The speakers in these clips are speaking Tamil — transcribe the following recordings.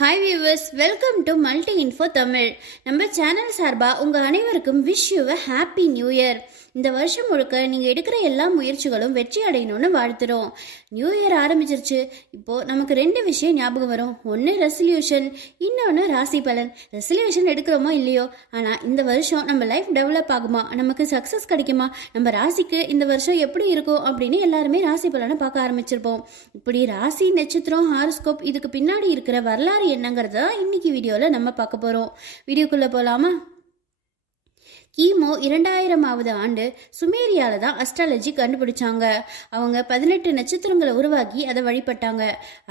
Hi viewers, welcome to multi info Tamil. நம்ம சேனல் சார்பாக உங்கள் அனைவருக்கும் wish you a happy new year. இந்த வருஷம் முழுக்க நீங்கள் எடுக்கிற எல்லா முயற்சிகளும் வெற்றி அடையணும்னு வாழ்த்துறோம். நியூ இயர் ஆரம்பிச்சிருச்சு. இப்போது நமக்கு ரெண்டு விஷயம் ஞாபகம் வரும். ஒன்று ரெசல்யூஷன், இன்னொன்று ராசி பலன். ரெசல்யூஷன் எடுக்கிறோமோ இல்லையோ, ஆனால் இந்த வருஷம் நம்ம லைஃப் டெவலப் ஆகுமா, நமக்கு சக்ஸஸ் கிடைக்குமா, நம்ம ராசிக்கு இந்த வருஷம் எப்படி இருக்கும் அப்படின்னு எல்லாருமே ராசி பலனை பார்க்க ஆரம்பிச்சிருப்போம். இப்படி ராசி, நட்சத்திரம், ஹாரோஸ்கோப் இதுக்கு பின்னாடி இருக்கிற வரலாறு என்னங்கிறத இன்னைக்கு வீடியோவில் நம்ம பார்க்க போகிறோம். வீடியோக்குள்ளே போகலாமா? கிமு 2000ஆவது ஆண்டு சுமேரியால தான் அஸ்ட்ராலஜி கண்டுபிடிச்சாங்க. அவங்க 18 நட்சத்திரங்களை உருவாக்கி அதை வழிபட்டாங்க.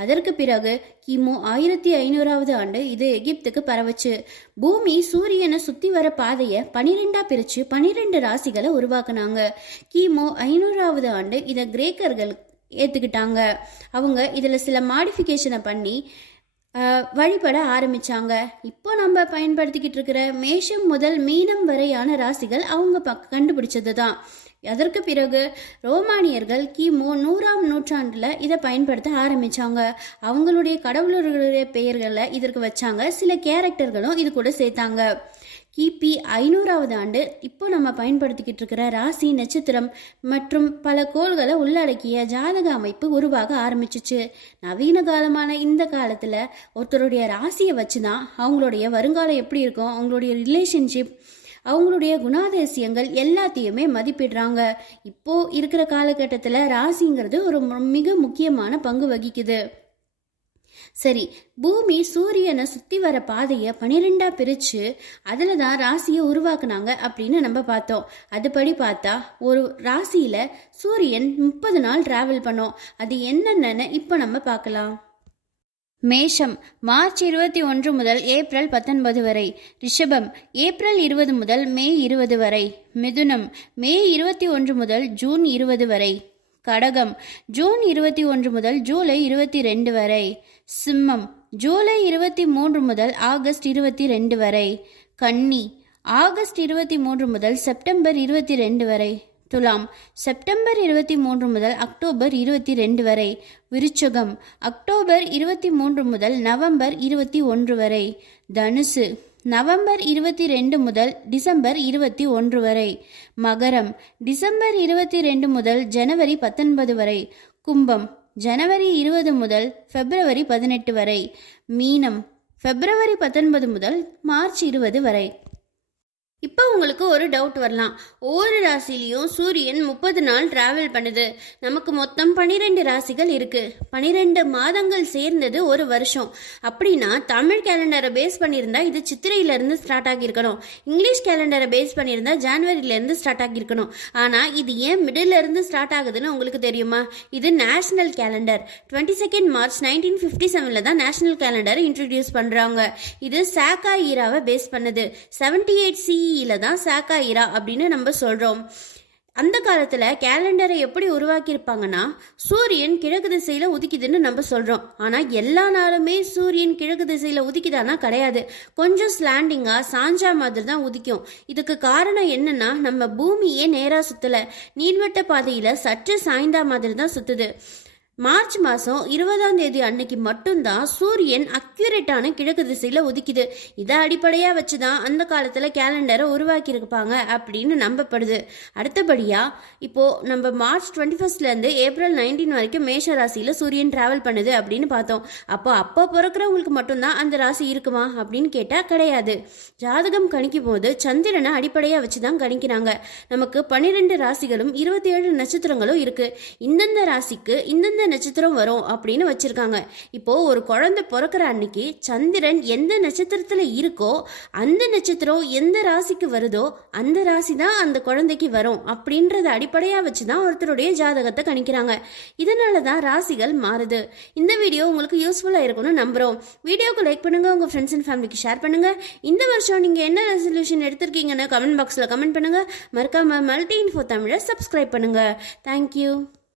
அதற்கு பிறகு கிமு 1500ஆவது ஆண்டு இது எகிப்துக்கு பரவச்சு. பூமி சூரியனை சுத்தி வர பாதையை 12ஆ பிரிச்சு 12 ராசிகளை உருவாக்குனாங்க. கிமு 500ஆவது ஆண்டு இதை கிரேக்கர்கள் ஏத்துக்கிட்டாங்க. அவங்க இதுல சில மாடிஃபிகேஷனை பண்ணி வழிபட ஆரம்பிச்சாங்க. இப்போ நம்ம பயன்படுத்திக்கிட்டு இருக்கிற மேஷம் முதல் மீனம் வரையான ராசிகள் அவங்க கண்டுபிடிச்சது தான். அதற்கு பிறகு ரோமானியர்கள் கிமு 100ஆம் நூற்றாண்டில் இதை பயன்படுத்த ஆரம்பித்தாங்க. அவங்களுடைய கடவுளர்களுடைய பெயர்களை இதற்கு வச்சாங்க. சில கேரக்டர்களும் இது கூட சேர்த்தாங்க. கிபி 500ஆவது ஆண்டு இப்போ நம்ம பயன்படுத்திக்கிட்டு இருக்கிற ராசி, நட்சத்திரம் மற்றும் பல கோள்களை உள்ளடக்கிய ஜாதக அமைப்பு உருவாக ஆரம்பிச்சிச்சு. நவீன காலமான இந்த காலத்தில் ஒருத்தருடைய ராசியை வச்சு தான் அவங்களுடைய வருங்காலம் எப்படி இருக்கும், அவங்களுடைய ரிலேஷன்ஷிப், அவங்களுடைய குணாதிசயங்கள் எல்லாத்தையுமே மதிப்பிடுறாங்க. இப்போ இருக்கிற காலகட்டத்தில் ராசிங்கிறது ஒரு மிக முக்கியமான பங்கு வகிக்குது. சரி, பூமி சூரியனை சுற்றி வர பாதையை 12ஆ பிரித்து அதில் தான் ராசியை உருவாக்குனாங்க அப்படின்னு நம்ம பார்த்தோம். அதுபடி பார்த்தா ஒரு ராசியில் சூரியன் 30 நாள் டிராவல் பண்ணோம். அது என்னென்னு இப்போ நம்ம பார்க்கலாம். மேஷம் மார்ச் 21 முதல் ஏப்ரல் 19 வரை. ரிஷபம் ஏப்ரல் 20 முதல் மே 20 வரை. மிதுனம் மே 21 முதல் ஜூன் 20 வரை. கடகம் ஜூன் 21 முதல் ஜூலை 22 வரை. சிம்மம் ஜூலை 23 முதல் ஆகஸ்ட் 22 வரை. கன்னி ஆகஸ்ட் 23 முதல் செப்டம்பர் 22 வரை. துலாம் செப்டம்பர் 23 முதல் அக்டோபர் 22 வரை. விருச்சகம் அக்டோபர் 23 முதல் நவம்பர் 21 வரை. தனுசு நவம்பர் 22 முதல் டிசம்பர் 21 வரை. மகரம் டிசம்பர் 22 முதல் ஜனவரி 19 வரை. கும்பம் ஜனவரி 20 முதல் பிப்ரவரி 18 வரை. மீனம் பிப்ரவரி 19 முதல் மார்ச் 20 வரை. இப்போ உங்களுக்கு ஒரு டவுட் வரலாம். ஒவ்வொரு ராசிலையும் சூரியன் 30 நாள் டிராவல் பண்ணுது. நமக்கு மொத்தம் 12 ராசிகள் இருக்கு. 12 மாதங்கள் சேர்ந்தது ஒரு வருஷம். அப்படின்னா தமிழ் கேலண்டரை பேஸ் பண்ணியிருந்தா இது சித்திரையிலேருந்து ஸ்டார்ட் ஆகியிருக்கணும். இங்கிலீஷ் கேலண்டரை பேஸ் பண்ணியிருந்தா ஜான்வரியிலேருந்து ஸ்டார்ட் ஆகியிருக்கணும். ஆனால் இது ஏன் மிடில் இருந்து ஸ்டார்ட் ஆகுதுன்னு உங்களுக்கு தெரியுமா? இது நேஷனல் கேலண்டர். 22 மார்ச் 1957 தான் நேஷனல் கேலண்டரை இன்ட்ரடியூஸ் பண்ணுறாங்க. இது சாக்கா ஈராவை பேஸ் பண்ணுது. 78 CE தான் சாக்கா ஈரா அப்படின்னு நம்ம சொல்றோம். அந்த காலத்துல கேலண்டரை எப்படி உருவாக்கியிருப்பாங்கன்னா, சூரியன் கிழக்கு திசையில உதிக்குதுன்னு நம்ம சொல்றோம். ஆனா எல்லா நாளுமே சூரியன் கிழக்கு திசையில உதிக்குதானா? கிடையாது. கொஞ்சம் ஸ்லாண்டிங்கா சாஞ்சா மாதிரி தான் உதிக்கும். இதுக்கு காரணம் என்னன்னா, நம்ம பூமியே நேரா சுத்தல, நீள்வட்ட பாதையில சற்று சாய்ந்தா மாதிரி தான் சுத்துது. மார்ச் மாதம் 20ஆம் தேதி அன்னைக்கு மட்டும்தான் சூரியன் அக்யூரேட்டான கிழக்கு திசையில் உதிக்குது. இதை அடிப்படையாக வச்சு தான் அந்த காலத்தில் கேலண்டரை உருவாக்கியிருப்பாங்க அப்படின்னு நம்பப்படுது. அடுத்தபடியாக இப்போது நம்ம மார்ச் 21 ஏப்ரல் 19 வரைக்கும் மேஷ ராசியில் சூரியன் டிராவல் பண்ணுது அப்படின்னு பார்த்தோம். அப்போ பிறக்கிறவங்களுக்கு மட்டும்தான் அந்த ராசி இருக்குமா அப்படின்னு கேட்டால் கிடையாது. ஜாதகம் கணிக்கும் போது சந்திரனை அடிப்படையாக வச்சு தான் கணிக்கிறாங்க. நமக்கு 12 ராசிகளும் 27 நட்சத்திரங்களும் இருக்குது. இந்தந்த ராசிக்கு இந்தந்த நட்சத்திரம் வரும் அப்படின்னு வச்சிருக்காங்க. இப்போ ஒரு குழந்தை பிறக்கிற அன்னைக்கு சந்திரன் எந்த நட்சத்திரத்துல இருக்கோ அந்த நட்சத்திரம் எந்த ராசிக்கு வருதோ அந்த ராசி தான் அந்த குழந்தைக்கு வரும் அப்படின்றத அடிப்படையா வச்சுதான் ஒருத்தருடைய ஜாதகத்தை கணிக்கிறாங்க. இதனால தான் ராசிகள் மாறுது. இந்த வீடியோ உங்களுக்கு யூஸ்ஃபுல்லா இருக்கும்னு நம்புறோம். வீடியோக்கு லைக் பண்ணுங்க, உங்க ஃப்ரெண்ட்ஸ் அண்ட் ஃபேமிலிக்கு ஷேர் பண்ணுங்க. இந்த வருஷம் நீங்க என்ன ரெசல்யூஷன் எடுத்திருக்கீங்கன்னு கமெண்ட் பாக்ஸ்ல கமெண்ட் பண்ணுங்க. மறக்காம மல்டி இன்ஃபோ தமிழை சப்ஸ்கிரைப் பண்ணுங்க. தேங்க்யூ.